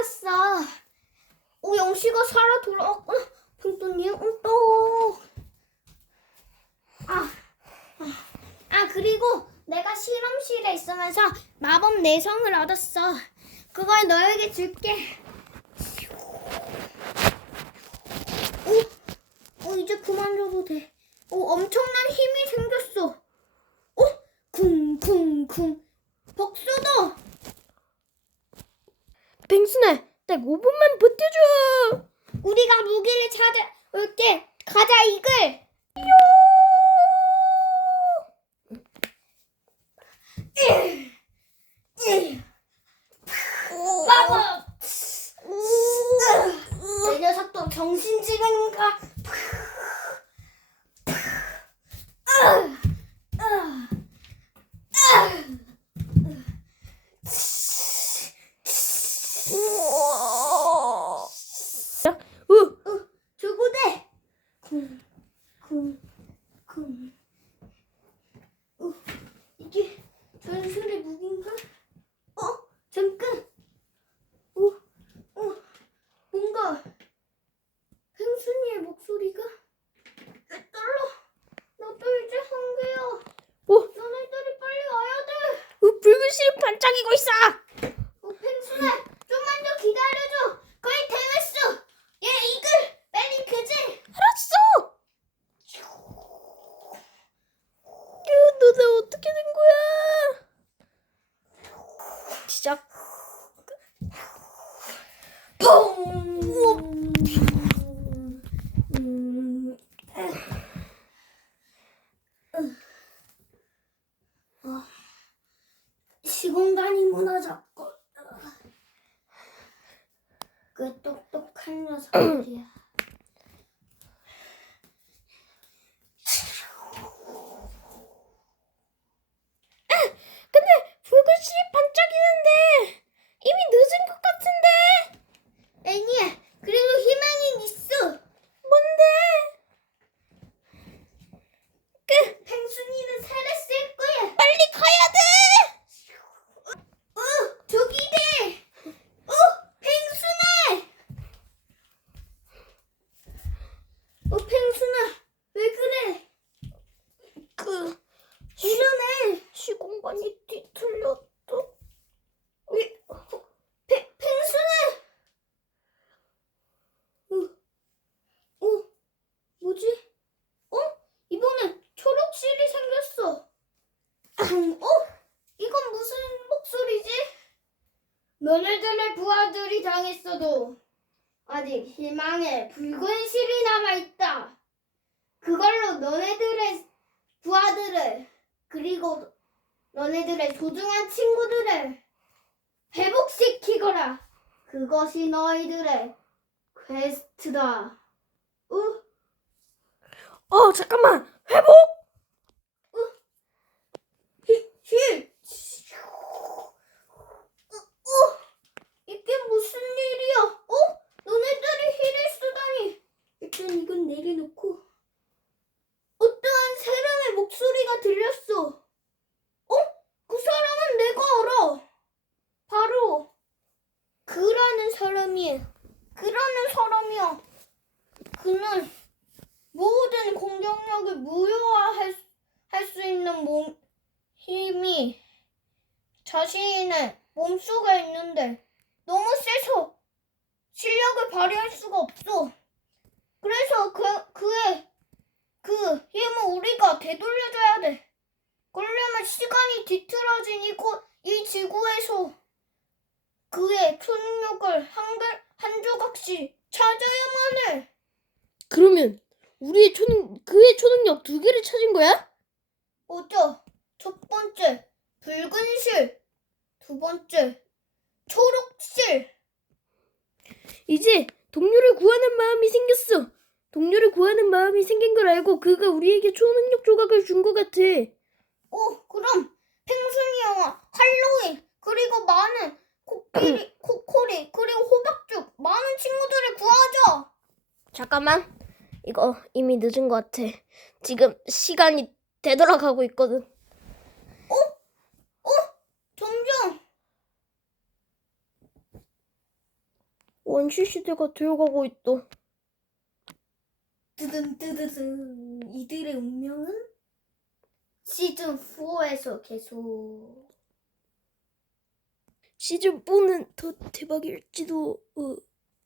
살아났어. 오, 영식아 살아 돌아왔구나. 핑뚜니, 응, 또. 아, 아, 아, 그리고 내가 실험실에 있으면서 마법 내성을 얻었어. 그걸 너에게 줄게. 오, 오, 이제 그만 줘도 돼. 오, 엄청난 힘이 생겼어. 오, 쿵쿵쿵. 복수도. 펭수네, 딱 5분만 버텨줘. 우리가 무기를 찾아 올게. 가자, 이글. 내 녀석도 정신지간인가? 야, 어, 어, 주고대. 쿵, 쿵, 쿵. 어, 이게 전술의 무기인가? 어, 잠깐. 어, 어, 뭔가 펭순이의 목소리가 왜 떨려? 나도 이제 한계야. 어, 너네들이 빨리 와야 돼. 어, 붉은 실이 반짝이고 있어. 어, 펭순아, 좀만 더 기다려줘. 거의 다 왔어. 얘 이글, 빨리 그지? 알았어. 야, 너네 어떻게 된 거야? 시작. 퐁! 음, 어, 시공간이 무너졌고 그 똑똑한 녀석들이야 근데 붉은 실이 반짝이는데 이미 늦은 것 같은데. 애니야 그래도 희망이 있어 뭔데? 그 펭순이는 살았을 거야 빨리 가야 돼. 어 저기 돼 어, 펭순아 어 펭순아 왜 그래 그 일어나 시공간이 뒤틀렸어. 왜, 펭, 펭순아! 어, 어, 뭐지? 어? 이번엔 초록실이 생겼어. 어? 이건 무슨 목소리지? 너네들의 부하들이 당했어도 아직 희망의 붉은 실이 남아있다. 그걸로 너네들의 부하들을 그리고 너네들의 소중한 친구들을 회복시키거라. 그것이 너희들의 퀘스트다. 어? 어 잠깐만 회복. 힐, 힐. 어, 어, 이게 무슨 일이야? 어? 너네들이 힐을 쓰다니. 일단 이건 내려놓고. 어떠한 사람의 목소리가 들렸어. 어? 그 사람은 내가 알아. 바로 그라는 사람이야. 그라는 사람이야. 그는 모든 공격력을 무효화할 할 수 있는 몸 힘이 자신의 몸속에 있는데 너무 세서 실력을 발휘할 수가 없어. 그래서 그 그의 그 힘을 우리가 되돌려줘야 돼. 그러려면 시간이 뒤틀어진 이, 고, 이 지구에서 그의 초능력을 한, 글- 한 조각씩 찾아야만 해. 그러면 우리의 초능 그의 초능력 두 개를 찾은 거야? 어쩌? 첫 번째 붉은 실, 두 번째 초록 실. 이제 동료를 구하는 마음이 생겼어. 동료를 구하는 마음이 생긴 걸 알고 그가 우리에게 초능력 조각을 준 것 같아. 오, 그럼 펭순이 영화, 할로윈, 그리고 많은 코끼리, 코코리, 그리고 호박죽, 많은 친구들을 구하자. 잠깐만. 이거 이미 늦은 것 같아. 지금 시간이 되돌아가고 있거든. 점점 원시 시대가 되어가고 있다. 뜨든 뜨드든 이들의 운명은 시즌 4에서 계속 시즌 4는 더 대박일지도. 어.